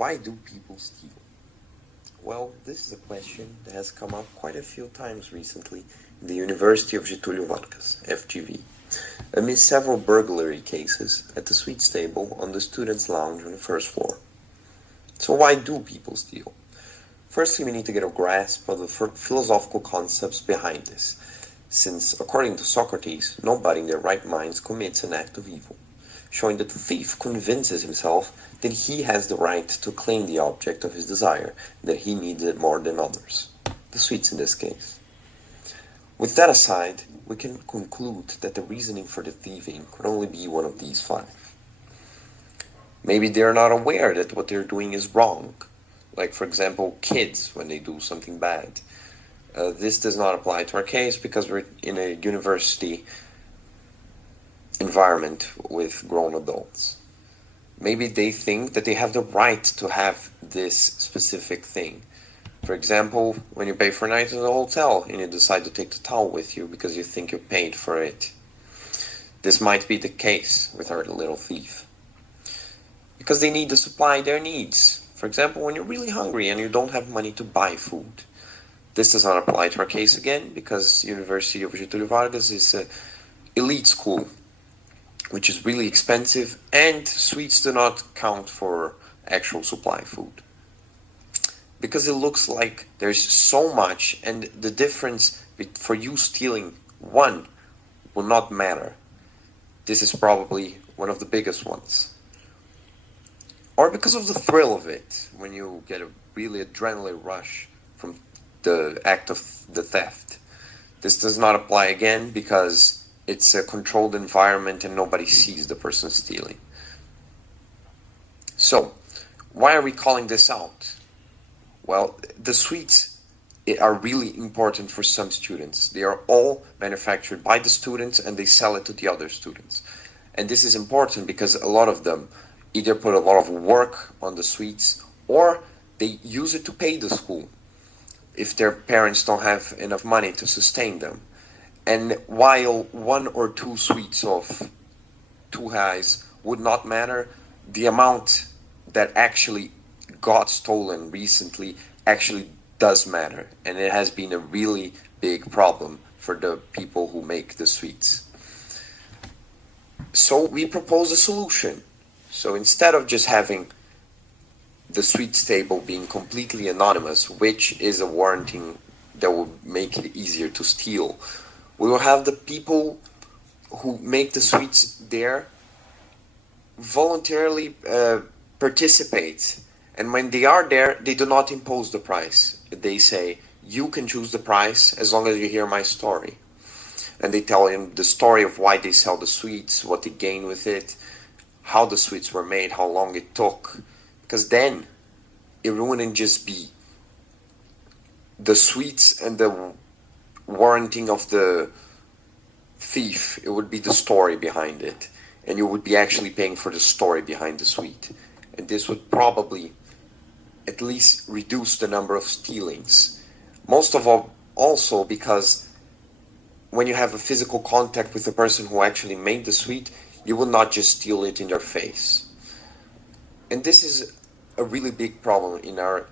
Why do people steal? Well, this is a question that has come up quite a few times recently in the University of Getúlio Vargas, FGV, amid several burglary cases at the sweets table on the students' lounge on the first floor. So why do people steal? Firstly, we need to get a grasp of the philosophical concepts behind this, since according to Socrates, nobody in their right minds commits an act of evil, showing that the thief convinces himself that he has the right to claim the object of his desire, that he needs it more than others, the sweets in this case. With that aside, we can conclude that the reasoning for the thieving could only be one of these five. Maybe they're not aware that what they're doing is wrong, like for example kids when they do something bad. This does not apply to our case because we're in a university environment with grown adults. Maybe they think that they have the right to have this specific thing. For example, when you pay for a night at a hotel and you decide to take the towel with you because you think you paid for it. This might be the case with our little thief. Because they need to supply their needs. For example, when you're really hungry and you don't have money to buy food. This does not apply to our case again because University of Getúlio Vargas is an elite school, which is really expensive, and sweets do not count for actual supply food. Because it looks like there's so much, and the difference for you stealing one will not matter. This is probably one of the biggest ones. Or because of the thrill of it, when you get a really adrenaline rush from the act of the theft. This does not apply again because it's a controlled environment and nobody sees the person stealing. So, why are we calling this out? Well, the sweets are really important for some students. They are all manufactured by the students and they sell it to the other students. And this is important because a lot of them either put a lot of work on the sweets or they use it to pay the school if their parents don't have enough money to sustain them. And while one or two sweets of R$2 would not matter, the amount that actually got stolen recently actually does matter. And it has been a really big problem for the people who make the sweets. So we propose a solution. So instead of just having the sweets table being completely anonymous, which is a warranting that will make it easier to steal, we will have the people who make the sweets there voluntarily participate. And when they are there, they do not impose the price. They say, you can choose the price as long as you hear my story. And they tell him the story of why they sell the sweets, what they gain with it, how the sweets were made, how long it took. Because then it wouldn't just be the sweets and the warranting of the thief. It would be the story behind it. And you would be actually paying for the story behind the sweet. And this would probably at least reduce the number of stealings. Most of all, also because when you have a physical contact with the person who actually made the sweet, you will not just steal it in their face. And this is a really big problem in our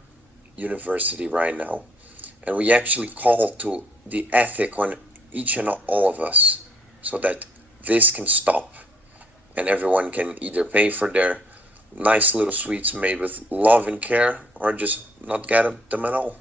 university right now. And we actually call to the ethic on each and all of us so that this can stop and everyone can either pay for their nice little sweets made with love and care or just not get them at all.